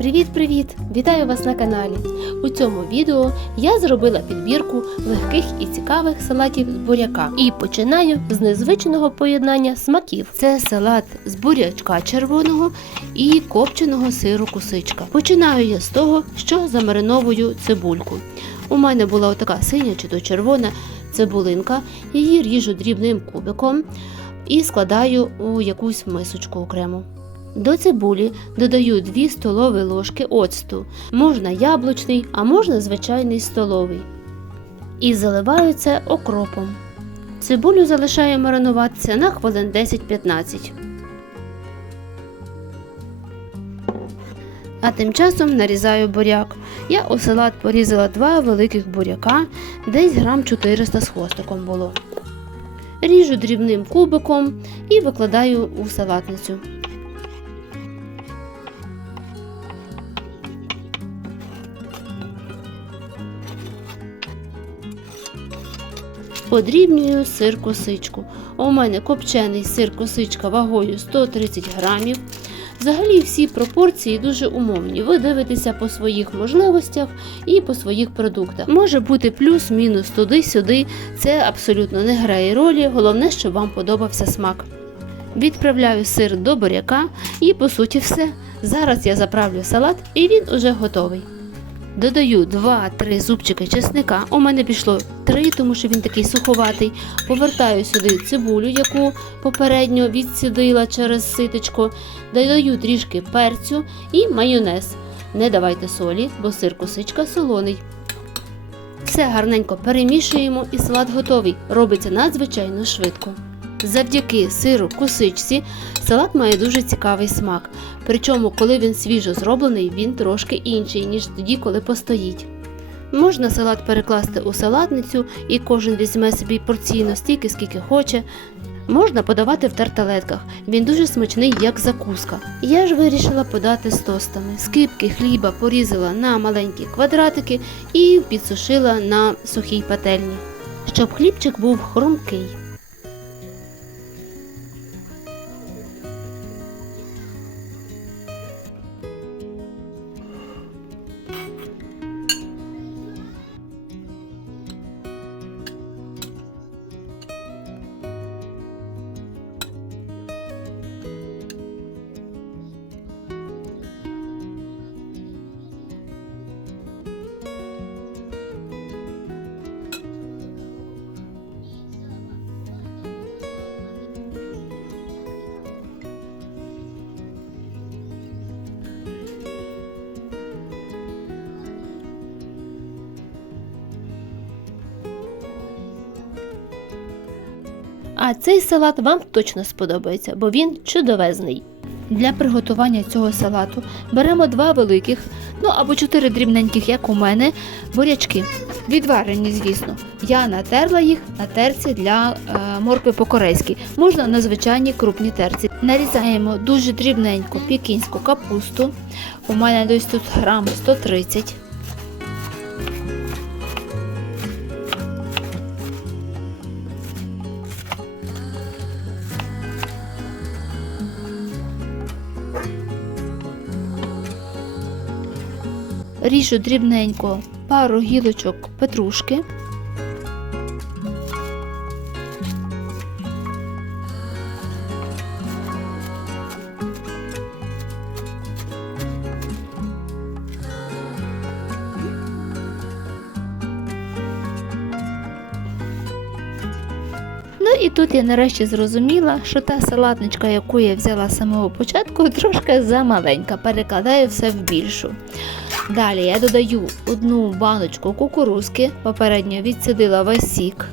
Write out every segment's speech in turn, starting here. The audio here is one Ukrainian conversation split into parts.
Привіт-привіт! Вітаю вас на каналі. У цьому відео я зробила підбірку легких і цікавих салатів з буряка. І починаю з незвичного поєднання смаків. Це салат з бурячка червоного і копченого сиру кусичка. Починаю я з того, що замариновую цибульку. У мене була отака синя чи то червона цибулинка, її ріжу дрібним кубиком і складаю у якусь мисочку окремо. До цибулі додаю 2 столові ложки оцту, можна яблучний, а можна звичайний столовий. І заливаю це окропом. Цибулю залишаю маринуватися на хвилин 10-15. А тим часом нарізаю буряк. Я у салат порізала два великих буряка, десь грам 400 з хвостиком було. Ріжу дрібним кубиком і викладаю у салатницю. Подрібнюю сир косичку. У мене копчений сир косичка вагою 130 грамів. Взагалі всі пропорції дуже умовні. Ви дивитеся по своїх можливостях і по своїх продуктах. Може бути плюс-мінус туди-сюди. Це абсолютно не грає ролі. Головне, щоб вам подобався смак. Відправляю сир до буряка і по суті все. Зараз я заправлю салат і він уже готовий. Додаю 2-3 зубчики чесника. У мене пішло 3, тому що він такий суховатий. Повертаю сюди цибулю, яку попередньо відсідила через ситочко. Додаю трішки перцю і майонез. Не давайте солі, бо сир косичка солоний. Все гарненько перемішуємо і салат готовий. Робиться надзвичайно швидко. Завдяки сиру косичці салат має дуже цікавий смак. Причому, коли він свіжо зроблений, він трошки інший, ніж тоді, коли постоїть. Можна салат перекласти у салатницю і кожен візьме собі порційно стільки, скільки хоче. Можна подавати в тарталетках, він дуже смачний, як закуска. Я ж вирішила подати з тостами. Скипки хліба порізала на маленькі квадратики і підсушила на сухій пательні, щоб хлібчик був хрумкий. А цей салат вам точно сподобається, бо він чудовезний. Для приготування цього салату беремо два великих, ну або чотири дрібненьких, як у мене, бурячки. Відварені, звісно. Я натерла їх на терці для е, моркви по-корейськи. Можна на звичайній крупній терці. Нарізаємо дуже дрібненьку пікінську капусту. У мене десь тут грам 130. Ріжу дрібненько пару гілочок петрушки. Ну і тут я нарешті зрозуміла, що та салатничка, яку я взяла з самого початку, трошки замаленька, перекладаю все в більшу. Далі я додаю одну баночку кукурузки, попередньо відсидила весь сік.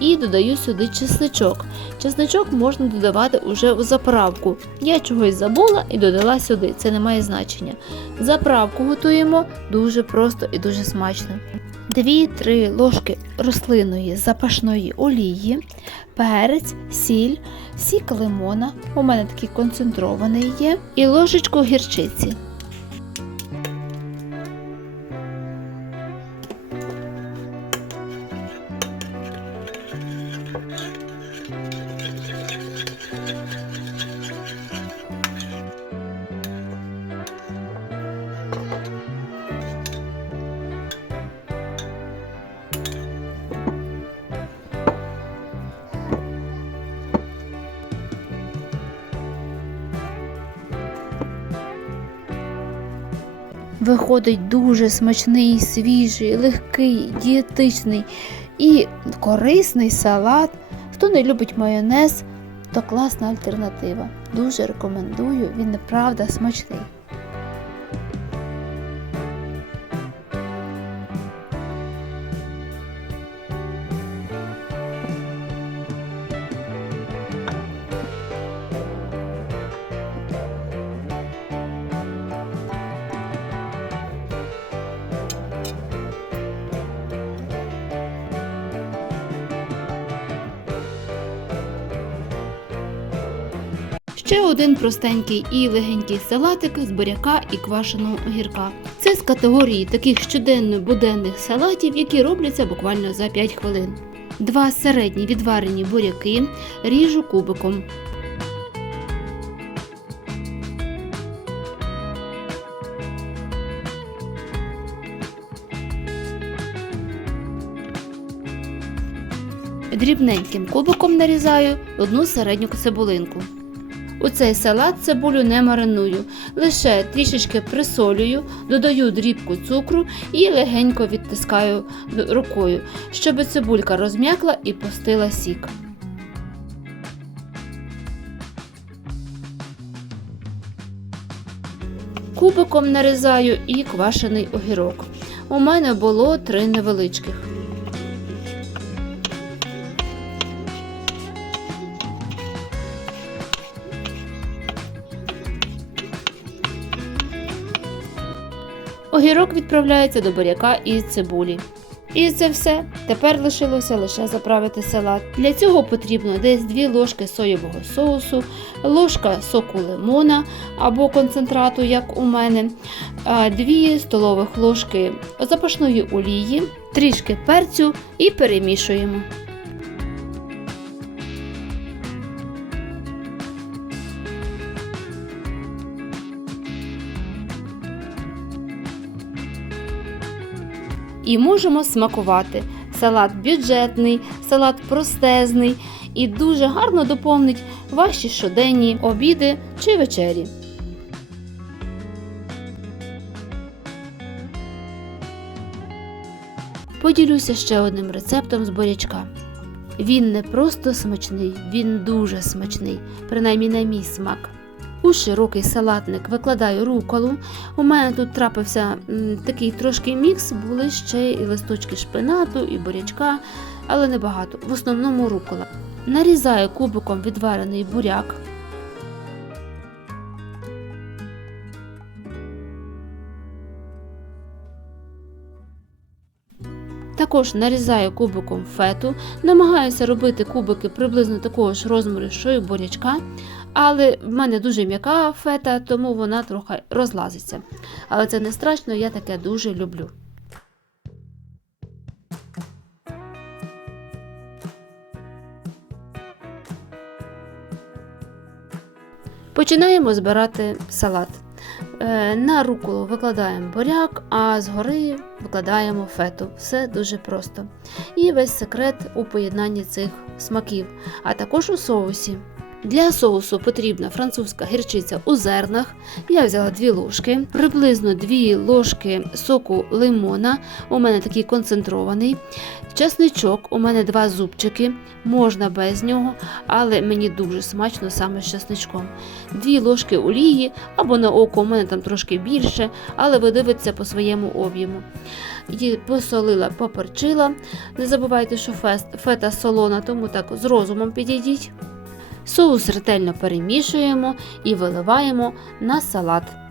І додаю сюди чесничок. Чесничок можна додавати уже у заправку. Я чогось забула і додала сюди, це не має значення. Заправку готуємо дуже просто і дуже смачно. 2-3 ложки рослинної запашної олії, перець, сіль, сік лимона, у мене такий концентрований є, і ложечку гірчиці. Виходить дуже смачний, свіжий, легкий, дієтичний і корисний салат. Хто не любить майонез, то класна альтернатива. Дуже рекомендую, він неправда смачний. Ще один простенький і легенький салатик з буряка і квашеного огірка. Це з категорії таких щоденно-буденних салатів, які робляться буквально за 5 хвилин. Два середні відварені буряки ріжу кубиком. Дрібненьким кубиком нарізаю одну середню цибулинку. У цей салат цибулю не мариную, лише трішечки присолюю, додаю дрібку цукру і легенько відтискаю рукою, щоб цибулька розм'якла і пустила сік. Кубиком нарізаю і квашений огірок. У мене було три невеличких. Огірок відправляється до буряка із цибулі. І це все. Тепер лишилося лише заправити салат. Для цього потрібно десь 2 ложки соєвого соусу, ложка соку лимона або концентрату, як у мене, 2 столових ложки запашної олії, трішки перцю і перемішуємо. І можемо смакувати. Салат бюджетний, салат простезний і дуже гарно доповнить ваші щоденні обіди чи вечері. Поділюся ще одним рецептом з бурячка. Він не просто смачний, він дуже смачний, принаймні на мій смак. У широкий салатник викладаю руколу. У мене тут трапився такий трошки мікс, були ще і листочки шпинату, і бурячка, але небагато. В основному рукола. Нарізаю кубиком відварений буряк. Також нарізаю кубиком фету, намагаюся робити кубики приблизно такого ж розміру, що й бурячка, але в мене дуже м'яка фета, тому вона трохи розлазиться. Але це не страшно, я таке дуже люблю. Починаємо збирати салат. Е, На руколу викладаємо буряк, а згори викладаємо фету. Все дуже просто. І весь секрет у поєднанні цих смаків, а також у соусі. Для соусу потрібна французька гірчиця у зернах. Я взяла 2 ложки, приблизно 2 ложки соку лимона, у мене такий концентрований. Чесничок, у мене 2 зубчики, можна без нього, але мені дуже смачно саме з чесничком. 2 ложки олії або на око, у мене там трошки більше, але ви дивитеся по своєму об'єму. Її посолила, поперчила. Не забувайте, що фета солона, тому так з розумом підійдіть. Соус ретельно перемішуємо і виливаємо на салат.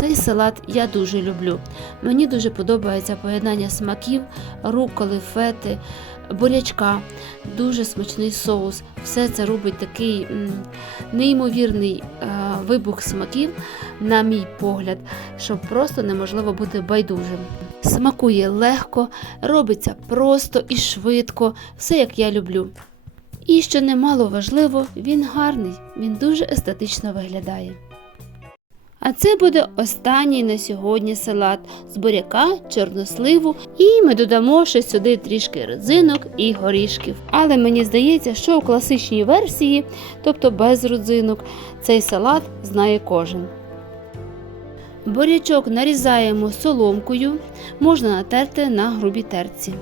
Цей салат я дуже люблю. Мені дуже подобається поєднання смаків, руколи, фети, бурячка, дуже смачний соус. Все це робить такий неймовірний е, вибух смаків, на мій погляд, що просто неможливо бути байдужим. Смакує легко, робиться просто і швидко, все як я люблю. І що немало важливо, він гарний, він дуже естетично виглядає. А це буде останній на сьогодні салат з буряка, чорносливу, і ми додамо ще сюди трішки родзинок і горішків. Але мені здається, що у класичній версії, тобто без родзинок, цей салат знає кожен. Бурячок нарізаємо соломкою, можна натерти на грубій терці.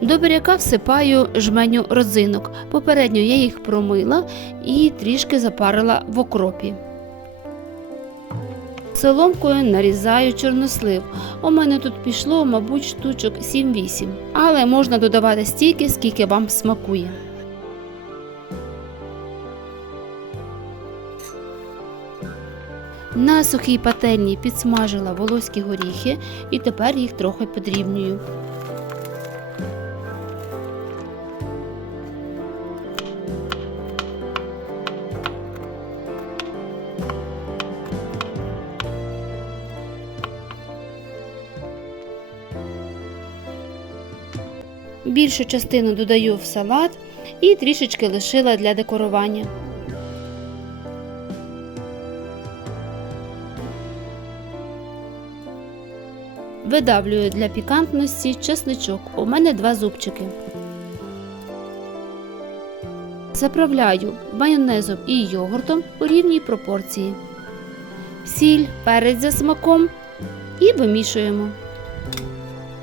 До буряка всипаю жменю родзинок. Попередньо я їх промила і трішки запарила в окропі. Соломкою нарізаю чорнослив. У мене тут пішло, мабуть, штучок 7-8, але можна додавати стільки, скільки вам смакує. На сухій пательні підсмажила волоські горіхи і тепер їх трохи подрібнюю. Більшу частину додаю в салат і трішечки лишила для декорування. Видавлюю для пікантності чесничок. У мене два зубчики. Заправляю майонезом і йогуртом у рівній пропорції. Сіль, перець за смаком і вимішуємо.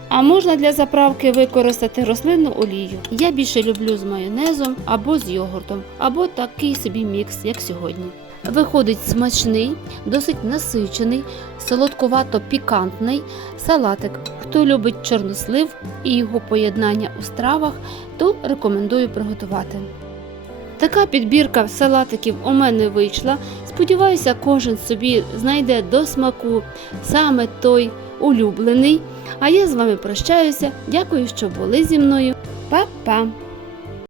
А можна для заправки використати рослинну олію. Я більше люблю з майонезом або з йогуртом, або такий собі мікс, як сьогодні. Виходить смачний, досить насичений, солодкувато-пікантний салатик. Хто любить чорнослив і його поєднання у стравах, то рекомендую приготувати. Така підбірка салатиків у мене вийшла. Сподіваюся, кожен собі знайде до смаку саме той улюблений. А я з вами прощаюся. Дякую, що були зі мною. Па-па!